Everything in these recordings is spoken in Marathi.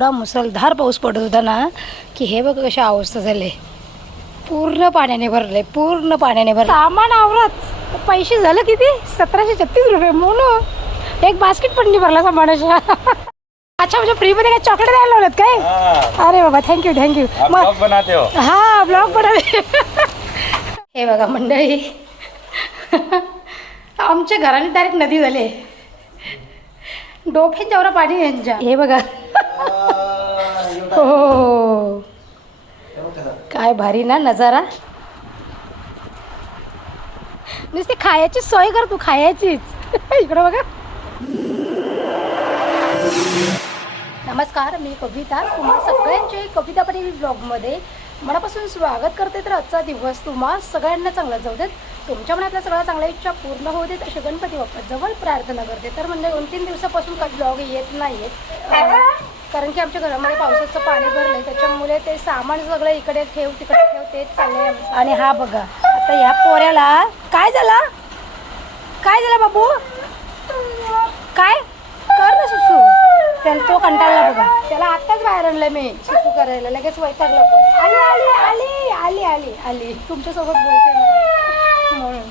एवढा मुसळधार पाऊस पडत होता ना की हे बघ कशा अवस्था झाले, पूर्ण पाण्याने भरले, पूर्ण पाण्याने भरले. सामान आवरत पैसे झालं किती, 1736 रुपये म्हणून एक बास्केट पण नाही भरला सामानाच्या. अच्छा म्हणजे फ्रीमध्ये काय चॉकलेट द्यायला लावलेत काय? अरे बाबा थँक्यू थँक्यू. हा ब्लॉग बनवते. हे बघा मंडळी, आमच्या घराने डायरेक्ट नदी झाले, डोक्यात जेवढं पाणी यांच्या. हे बघा हो काय भारी ना नजारा. नुसती खायची सोय कर तू, खायचीच. इकडं बघा. नमस्कार, मी कविता, तुम्हा सगळ्यांचे कविता पाटील ब्लॉगमध्ये मनापासून स्वागत करते. तर आजचा दिवस तुम्हा सगळ्यांना चांगला जाऊ देत, तुमच्या मनातल्या सगळ्या चांगल्या इच्छा पूर्ण होऊ देत अशी गणपती बाप्पा जवळ प्रार्थना करते. तर म्हणजे 2-3 दिवसापासून काही ब्लॉग येत नाही आहेत, कारण की आमच्या घरामध्ये पावसाचं पाणी भरलंय, त्याच्यामुळे ते सामान सगळं इकडे ठेव तिकडे ठेव तेच चाललंय. आणि हा बघा आता ह्या पोऱ्याला काय झालं, काय झालं बाबू, काय कर ना सुसू. त्याला तो कंटाळला बघा, त्याला आत्ताच बाहेर आणलं मी सुसू करायला, लगेच वैतागला पण. आली आली आली आली आली आली तुमच्यासोबत बोलते ना म्हणून.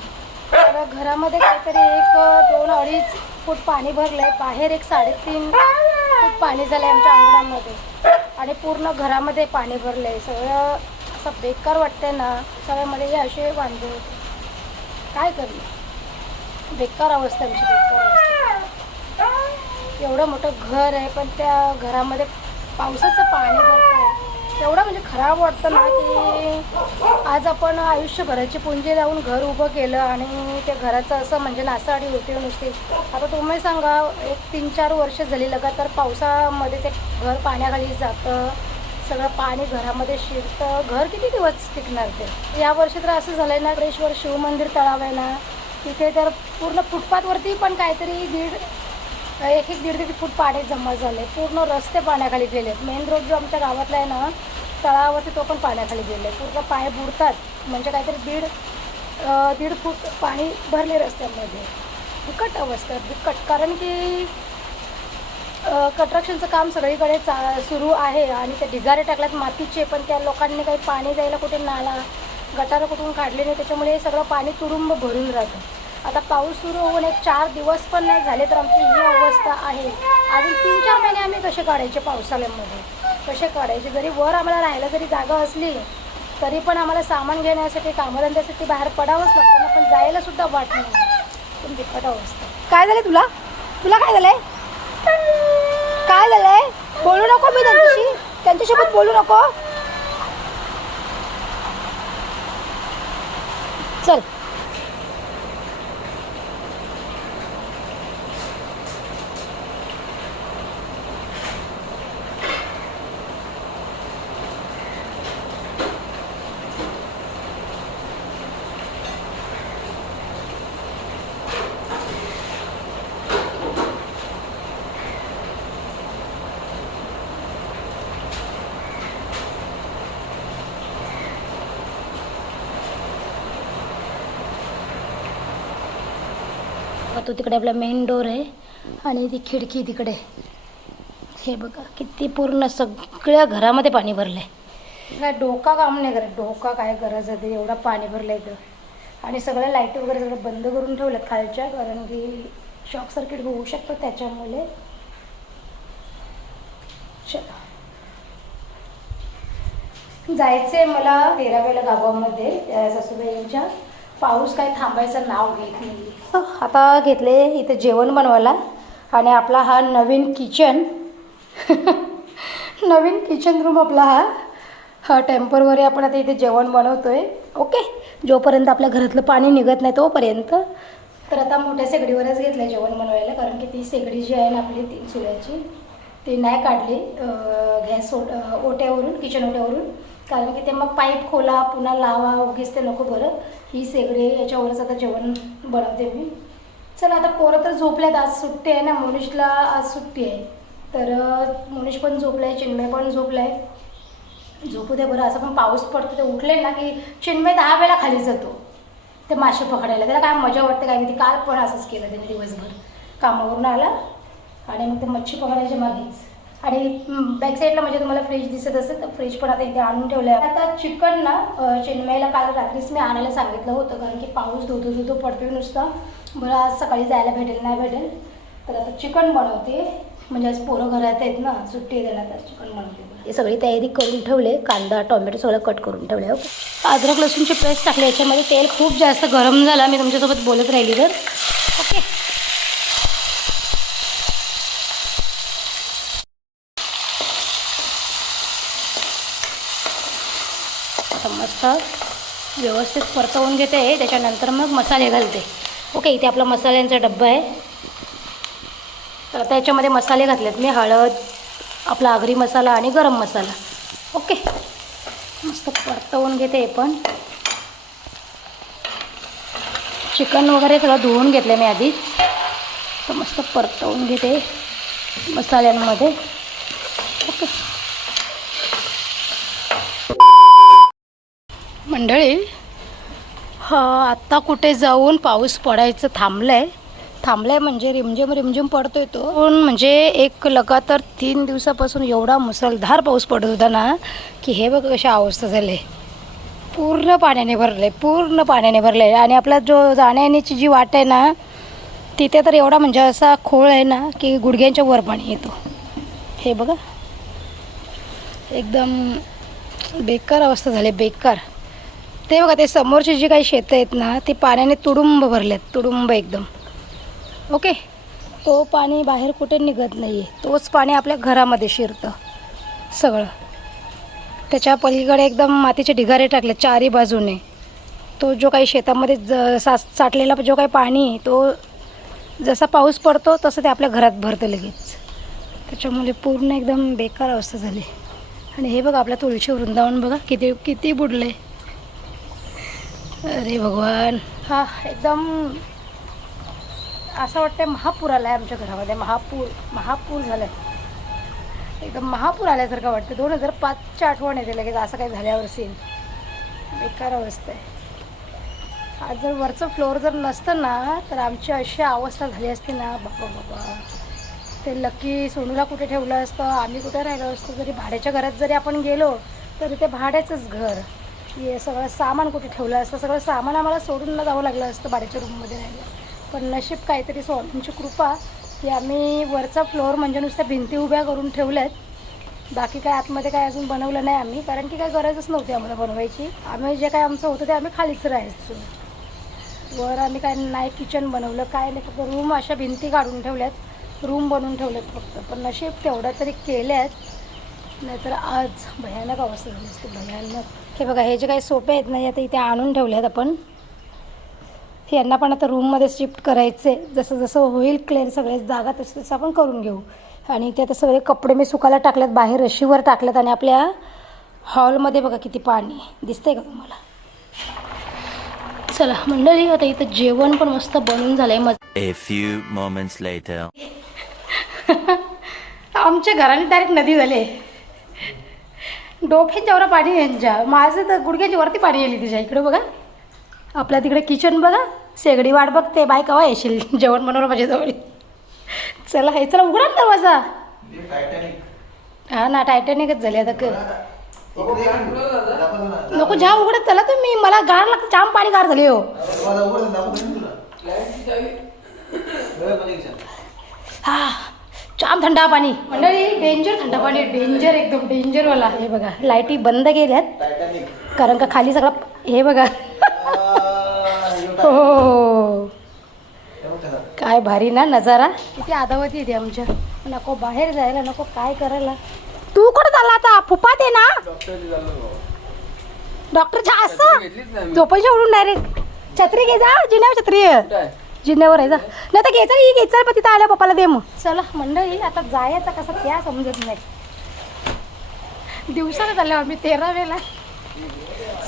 तर घरामध्ये काहीतरी 1-2-2.5 फूट पाणी भरलंय, बाहेर 3.5 फूट पाणी झालंय आमच्या अंगणामध्ये, आणि पूर्ण घरामध्ये पाणी भरलंय. सगळं असं बेकार वाटतंय ना, सगळ्यामध्ये हे असे वांदे होते, काय करू, बेकार अवस्था आमची, बेकार अवस्था. एवढं मोठं घर आहे पण त्या घरामध्ये पावसाचं पाणी भरतंय, एवढं म्हणजे खराब वाटतं ना की आज आपण आयुष्यभराची पुंजी लावून घर उभं केलं आणि त्या घराचं असं म्हणजे नासाडी होते नुसती. आता तुम्ही सांगा, 3-4 वर्ष झाली लगातार पावसामध्ये ते घर पाण्याखाली जातं, सगळं पाणी घरामध्ये शिरतं, घर किती दिवस टिकणार ते. या वर्षी तर असं झालं आहे ना, त्रेश्वर शिवमंदिर तळाव आहे ना, तिथे तर पूर्ण फुटपाथवरती पण काहीतरी 1-1.5 फूट पाणी जमा झाले, पूर्ण रस्ते पाण्याखाली गेलेत. मेन रोड जो आमच्या गावातला आहे ना तळावरती, तो पण पाण्याखाली गेले, पूर्ण पाय बुडतात. म्हणजे काहीतरी 1.5 फूट पाणी भरले रस्त्यामध्ये. बिकट अवस्था, बिकट. कारण की कन्स्ट्रक्शनचं काम सगळीकडे सुरू आहे आणि ते ढिगारे टाकल्यात मातीचे, पण त्या लोकांनी काही पाणी जायला कुठे नाला गटारं कुठून काढले नाही, त्याच्यामुळे हे सगळं पाणी तुडुंब भरून राहतं. आता पाऊस सुरू होऊन 4 दिवस पण नाही झाले तर आमची ही अवस्था आहे. अजून 3-4 महिने आम्ही कसे काढायचे पावसाळ्यामध्ये, कसे काढायचे. जरी वर आम्हाला राहायला जरी जागा असली तरी पण आम्हाला सामान घेण्यासाठी कामधंद्यासाठी बाहेर पडावंच लागतं ना, पण जायला सुद्धा वाट नाही. पण बिकट अवस्था. काय झालं तुला, तुला काय झालंय, काय झालंय, बोलू नको मी त्यांच्याशी, त्यांच्यासोबत बोलू नको. चल तो तिकडे आपला मेन डोर आहे आणि ती खिडकी तिकडे. हे बघा किती पूर्ण सगळ्या घरामध्ये पाणी भरलंय. काय डोका काम नाही करत, डोका काय करायचं ते, एवढा पाणी भरलंय तर. आणि सगळ्या लाईट वगैरे सगळं बंद करून ठेवल्यात खालच्या, कारण की शॉक सर्किट होऊ शकतं त्याच्यामुळे. चला जायचंय मला 13व्याला गावामध्ये त्या सासूबाईंच्या. पाऊस काही थांबायचं नाव घेत नाही. आता घेतले इथे जेवण बनवायला, आणि आपला हा नवीन किचन नवीन किचन रूम आपला हा टेम्पररी आपण आता इथे जेवण बनवतोय. ओके, जोपर्यंत आपल्या घरातलं पाणी निघत नाही तोपर्यंत. तर आता मोठ्या शेगडीवरच घेतलं जेवण बनवायला, कारण की ती शेगडी जी आहे ना आपली 3 चुल्याची, ती नाही काढली गॅस ओट्यावरून, किचन ओट्यावरून, कारण की ते मग पाईप खोला पुन्हा लावा, उगीच ते नको बरं. ही शेगडी याच्यावरच आता जेवण बनवते मी. चला आता पोरं तर झोपल्यात, आज सुट्टी आहे ना, मोनिशला आज सुट्टी आहे, तर मोनिश पण झोपलाय, चिन्मय पण झोपलाय. झोपू दे बरं. असं पण पाऊस पडतो ते उठले ना की चिन्मय 10 वेळा खाली जातो ते मासे पकडायला. त्याला काय मजा वाटते काय माहिती. काल पण असंच केलं त्याने, दिवसभर कामावरून आला आणि मग ते मच्छी पकडायच्या मागेच आणि बॅक साईडला म्हणजे तुम्हाला फ्रीज दिसत असेल तर फ्रीज पण आता इथे आणून ठेवलं आहे. आता चिकन ना चिन्मयला काल रात्रीच मी आणायला सांगितलं होतं, कारण की पाऊस धुतो पडतोय नुसता. बरं आज सकाळी जायला भेटेल नाही भेटेल, तर आता चिकन बनवते. म्हणजे आज पोरं घरात आहेत ना, सुट्टी देणार तर चिकन बनवते. हे सगळी तयारी करून ठेवले, कांदा टोमॅटो सगळं कट करून ठेवले. ओके, अद्रक लसूणची पेस्ट टाकली याच्यामध्ये. तेल खूप जास्त गरम झाला, मी तुमच्यासोबत बोलत राहिली तर. ओके, मस्त व्यवस्थित परतवून घेते. त्याच्यानंतर मग मसाले घालते. ओके, इथे आपला मसाल्यांचा डब्बा आहे. तर त्याच्यामध्ये मसाले घातलेत मी, हळद, आपला आगरी मसाला आणि गरम मसाला. ओके, मस्त परतवून घेते. हे पण चिकन वगैरे सगळं धुवून घेतलं मी आधी. तर मस्त परतवून घेते मसाल्यांमध्ये. ओके मंडळी, आत्ता कुठे जाऊन पाऊस पडायचं थांबलं आहे म्हणजे रिमझिम पडतोय तो. म्हणजे एक लगातार 3 दिवसापासून एवढा मुसळधार पाऊस पडत होता ना, की हे बघ कशा अवस्था झाली. पूर्ण पाण्याने भरलं आहे. आणि आपला जो जाण्याची जी वाट आहे ना, तिथे तर एवढा म्हणजे असा खोळ आहे ना, की गुडघ्यांच्या वर पाणी येतो. हे बघा, एकदम बेकार अवस्था झाली, बेकार. ते बघा, ते समोरची जी काही शेतं आहेत ना, ती पाण्याने तुडुंब भरलेत, तुडुंब एकदम. ओके, तो पाणी बाहेर कुठे निघत नाही आहे, तोच पाणी आपल्या घरामध्ये शिरतं सगळं. त्याच्या पलीकडे एकदम मातीचे ढिगारे टाकले चारी बाजूने. तो जो काही शेतामध्ये साठलेला जो काही पाणी आहे, तो जसा पाऊस पडतो तसं ते आपल्या घरात भरतं लगेच. त्याच्यामुळे पूर्ण एकदम बेकार अवस्था झाली. आणि हे बघा, आपल्या तुळशी वृंदावन बघा किती बुडलं आहे. अरे भगवान, हा एकदम असं वाटतं महापूर आला आहे आमच्या घरामध्ये. महापूर झाला आहे, एकदम महापूर आल्यासारखं वाटतं. 2005ची आठवण येते लगेच असं काही झाल्यावर. सीन बेकार अवस्था आहे. आज जर वरचं फ्लोअर जर नसतं ना, तर आमची अशी अवस्था झाली असती ना, बाबा. ते लकी सोनूला कुठे ठेवलं असतं, आम्ही कुठे राहिलो असतो. जरी भाड्याच्या घरात जरी आपण गेलो तरी ते भाड्याचंच घर. हे सगळं सामान कुठे ठेवलं असतं, सगळं सामान आम्हाला सोडून न जावं लागलं असतं भाड्याच्या रूममध्ये राहायला. पण नशीब काहीतरी स्वामींची कृपा की आम्ही वरचा फ्लोअर म्हणजे नुसत्या भिंती उभ्या करून ठेवल्यात. बाकी काय आतमध्ये काय अजून बनवलं नाही आम्ही, कारण की काय गरजच नव्हती आम्हाला बनवायची. आम्ही जे काय आमचं होतं ते आम्ही खालीच राहायचो. वर आम्ही काय नाही किचन बनवलं, काय नाही, फक्त रूम अशा भिंती काढून ठेवल्यात, रूम बनवून ठेवल्यात फक्त. पण नशीब तेवढ्या तरी केल्यात, नाहीतर आज भयानक अवस्था झाली असते, भयानक. हे बघा, हे जे काही सोपे आहेत ना, आता इथे आणून ठेवले आहेत आपण. यांना पण आता रूममध्ये शिफ्ट करायचे. जसं होईल क्लिअर सगळे जागा तसं आपण करून घेऊ. आणि इथे आता सगळे कपडे मी सुकायला टाकलेत, बाहेर रशीवर टाकलेत. आणि आपल्या हॉलमध्ये बघा किती पाणी दिसतंय का तुम्हाला. चला मंडळी, आता इथं जेवण पण मस्त बनून झालंय. A few moments later. आमच्या घराने डायरेक्ट नदी झाले. डोक्याच्यावर पाणी यांच्या, माझं तर गुडघ्याच्या वरती पाणी येईल. तिच्या इकडे बघा, आपल्या तिकडे किचन बघा, शेगडी वाट बघते, बाय केव्हा येशील जेवण बनवलं माझ्याजवळ. चला हे चला, उघडा ना दरवाजा. हा ना, टायटॅनिकच झाले आता. नको जा, उघडत चला तुम्ही, मला गार लागतं, जाम पाणी गार झाले हो. हा, जाम थंडा पाणी मंडळी, डेंजर थंडा पाणी, डेंजर, एकदम डेंजरवाला. हे बघा, लाईटी बंद केल्यात कारण का खाली सगळं. हे बघा, हो काय भारी ना नजारा, किती आदावती येते आमच्या. नको बाहेर जायला, नको काय करायला. तू कुठं चालला आता, फुपात आहे ना डॉक्टरच्या. असं झोपायच्या उडून डायरेक्ट. छत्री घे जा, जिन्यावर छत्री आहे, जिन्यावर आहे जा. नाही तर घ्यायचं, ही घ्यायचं पण तिथं आल्या पप्पाला दे मग. चला मंडळी, आता जायचं कसं त्या समजत नाही. दिवसाला चाललो आम्ही 13 वेळेला.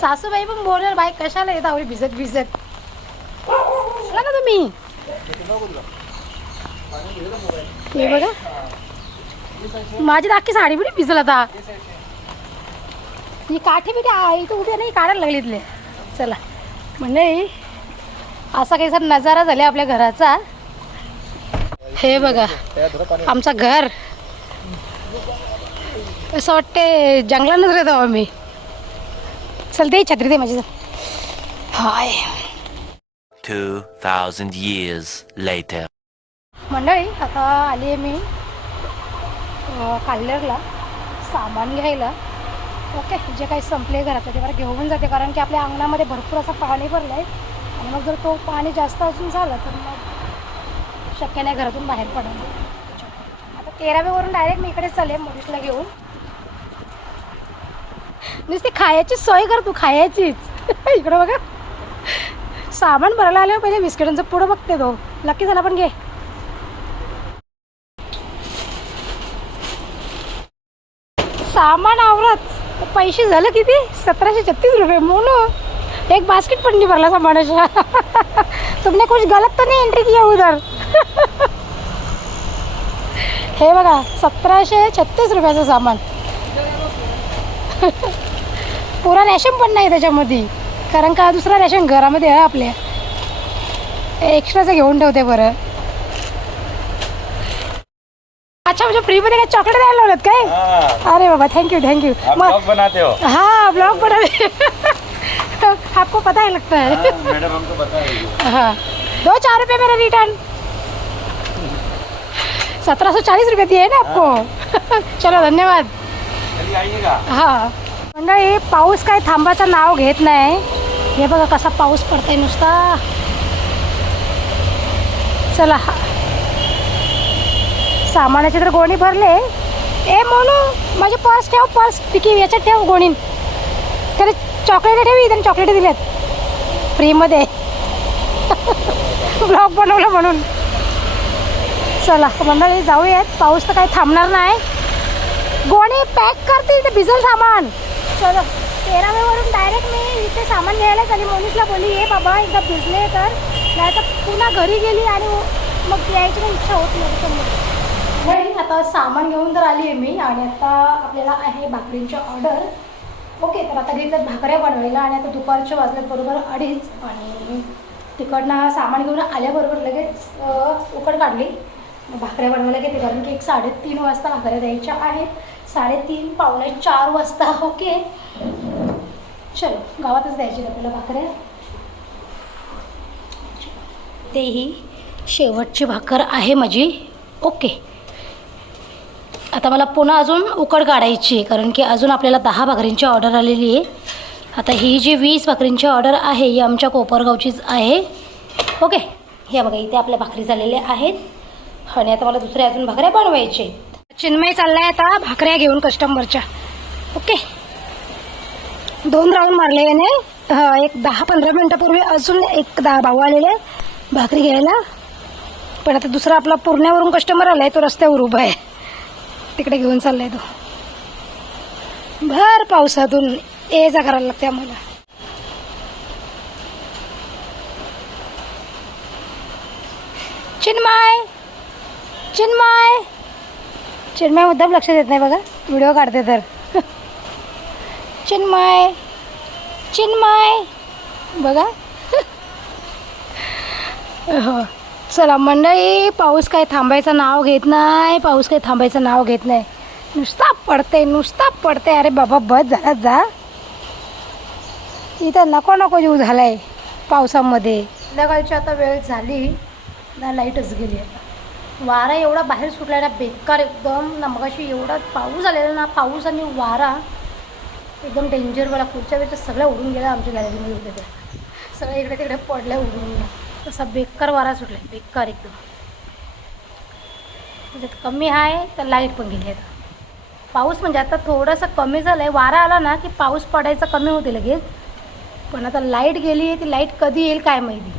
सासूबाई पण बोलणार, बाई कशाला येत आवडी भिजत चला ना तुम्ही. हे बघा, माझी अख्खी साडी बिडी भिजल आता. ही काठी बिठी इथं उभी नाही, काढायला लागली इथले. चला म्हणजे असा काही सर नजारा झाला आपल्या घराचा. हे बघा आमचं घर, असं वाटते जंगलानच राहतो आम्ही. चल दे छत्री दे माझी. हाय 2,000 years later. मंडळी, आता आली आहे मी काल्हेरला सामान घ्यायला. ओके, जे काही संपले घरातलं ते मला घेऊन जाते, कारण की आपल्या अंगणामध्ये भरपूर असं पाणी भरलं आहे आणि मग जर तो पाणी जास्त अजून झालं तर मग शक्य नाही घरातून बाहेर पडायला. आता 13वेवरून डायरेक्ट मी इकडे चालेल मोठीला घेऊन. नुसती खायची सोय कर तू, खायचीच. इकडं बघा, सामान भरायला आल्यावर पहिले बिस्किटांचं पुढं बघते तो. नक्की झाला पण घे. सामान आवरत पैसे झालं किती, 1736 रुपये. मोनो एक बास्केट पण नहीं भरला सामानाचा. तुमने कुछ गलत तो नहीं एंट्री किया उधर. हे बघा 1736 रुपयाचं सामान. पुरा रेशन पण नाही त्याच्यामध्ये, कारण का दुसरा रेशन घरामध्ये आहे आपल्या. एक्स्ट्राचं घेऊन ठेवते बरं. अच्छा, म्हणजे फ्रीमध्ये काय चॉकलेट द्यायला लावलेत काय? अरे बाबा, थँक्यू थँक्यू. ब्लॉग बनाते हो? हाँ, ब्लॉग बनाते. आपको पता है लगता है. मैडम हमको पता है. हाँ, 2-4 रुपये मेरा रिटर्न. 1740 रुपये दिए ना आपको. चलो धन्यवाद. कधी आइएगा. हां मंडळी, पाऊस काय थांबाचं नाव घेत नाही. हे बघा कसा पाऊस पडतोय नुसता. चला, सामानाचे तर गोणी भरले. ए मोनू, माझे पर्स ठेव, पर्स पिकी याच्यात ठेव गोणीन. त्याला चॉकलेट ठेवी, त्याने चॉकलेट दिल्यात फ्रीमध्ये. ब्लॉग बनवलं म्हणून. चला मंडळी, जाऊयात. पाऊस तर काही थांबणार नाही. गोणी पॅक करते, इथे भिजल सामान. चलो, 13वेवरून डायरेक्ट मी इथे सामान घ्यायला झाली. मोनीसला बोलली, ये बाबा एकदा भिजले तर, नाही तर पुन्हा घरी गेली आणि मग यायची काही इच्छा होत नाही. नाही, आता सामान घेऊन तर आली आहे मी आणि आता आपल्याला आहे भाकरींची ऑर्डर. ओके, तर आता घेतल्यात भाकऱ्या बनवायला आणि आता दुपारच्या वाजल्यात बरोबर 2:30 आणि तिकडनं सामान घेऊन आल्याबरोबर लगेच उकड काढली. मग भाकऱ्या बनवायला घेते, कारण की 3:30 वाजता भाकऱ्या द्यायच्या आहेत. 3:30 पावणे 4 वाजता. ओके, चलो, गावातच द्यायची आपल्याला भाकऱ्या. तेही शेवटची भाकर आहे माझी. ओके, आता मला पुन्हा अजून उकड काढायची आहे, कारण की अजून आपल्याला 10 भाकरींची ऑर्डर आलेली आहे. आता ही जी 20 भाकरींची ऑर्डर आहे ही आमच्या कोपरगावचीच आहे. ओके, हे बघा इथे आपल्या भाकरी झालेल्या आहेत आणि आता मला दुसऱ्या अजून भाकऱ्या बनवायचे. चिन्मय चाललाय आता भाकऱ्या घेऊन कस्टमरच्या. ओके, 2 राऊंड मारले याने. एक 10-15 मिनटापूर्वी अजून एक भाऊ आलेले भाकरी घ्यायला. पण आता दुसरा आपला पुण्यावरून कस्टमर आलाय, तो रस्त्यावर उभा आहे, तिकडे घेऊन चाललाय तो. भर पावसातून ये जा करायला लागते आम्हाला. चिन्मय चिन्मय चिन्मय मुद्दाम लक्ष देत नाही बघा, व्हिडिओ काढते तर. चिन्मय चिन्मय बघा. हो, चला मंडळी, पाऊस काय थांबायचं नाव घेत नाही. पाऊस काही थांबायचं नाव घेत नाही. नुसता पडते, नुसता पडते. अरे बाबा, बस झाला जा. इथं नको नको जीव झालाय पावसामध्ये. संध्याकाळची आता वेळ झाली ना, लाईटच गेली. आता वारा एवढा बाहेर सुटला ना, बेकार एकदम ना. मगाशी एवढा पाऊस आलेला ना, पाऊस आणि वारा एकदम डेंजर. मला पुढच्या वेळेस सगळ्या उडून गेल्या आमच्या गॅलरीमध्ये होत्या त्या, सगळ्या इकडे तिकडे पडल्या उडून. तसा बेकार वारा सुटला, बेकार एकदम. त्याच्यात कमी आहे तर लाईट पण गेली. आता पाऊस म्हणजे आता थोडासा कमी झाला आहे. वारा आला ना की पाऊस पडायचा कमी होते लगेच. पण आता लाईट गेली आहे, ती लाईट कधी येईल काय माहिती.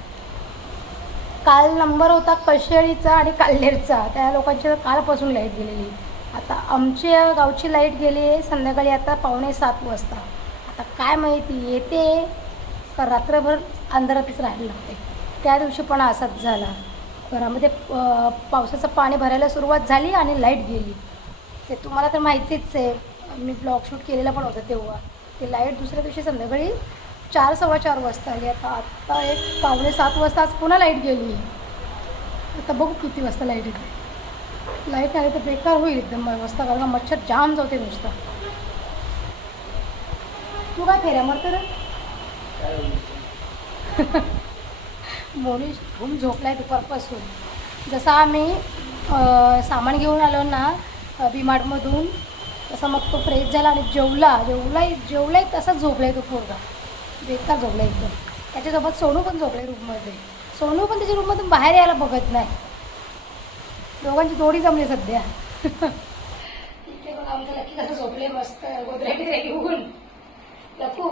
काल नंबर होता कशेळीचा आणि काल्हेरचा, त्या लोकांची कालपासून लाईट गेलेली. आता आमच्या गावची लाईट गेली आहे संध्याकाळी आता 6:45 वाजता. आता काय माहिती येते का रात्रभर अंधारातच राहायला लागते. त्या दिवशी पण असाच झाला. घरामध्ये पावसाचं पाणी भरायला सुरुवात झाली आणि लाईट गेली. ते तुम्हाला तर माहितीच आहे, मी ब्लॉग शूट केलेला पण होता तेव्हा. ते लाईट दुसऱ्या दिवशी संध्याकाळी 4-4:15 वाजता आली. आता एक 6:45 वाजता आज पुन्हा लाईट गेली. आता बघू किती वाजता लाईट येते. लाईट आली तर बेकार होईल एकदम व्यवस्था, कारण का मच्छर जाम जाते नुसतं. तू काय फेऱ्या मारते रे? मोनी घुम झोपलाय दुपारपासून. जसं आम्ही सामान घेऊन आलो ना बीमार्टमधून, तसा मग तो फ्रेश झाला आणि जेवलाय तसाच झोपलाय तो पोरगा. बेकार झोपला एकदम. त्याच्यासोबत सोनू पण झोपलाय रूममध्ये. सोनू पण त्याच्या रूममधून बाहेर यायला बघत नाही. दोघांची जोडी जमली सध्या. इथे बघ आमचं लकी कसं झोपले मस्त गोदरेटी रेडी होऊन. लकू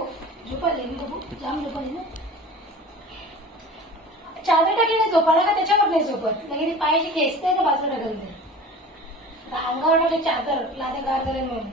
झोपाली ना बघू, जाम झोपाली ना. चादर टाकली नाही झोपायला का त्याच्यावर नाही झोपत. लगेच पायाची खेचते तर बाजूला ढकलते. अंगावर टाकले चादर लादे गार झाले म्हणून.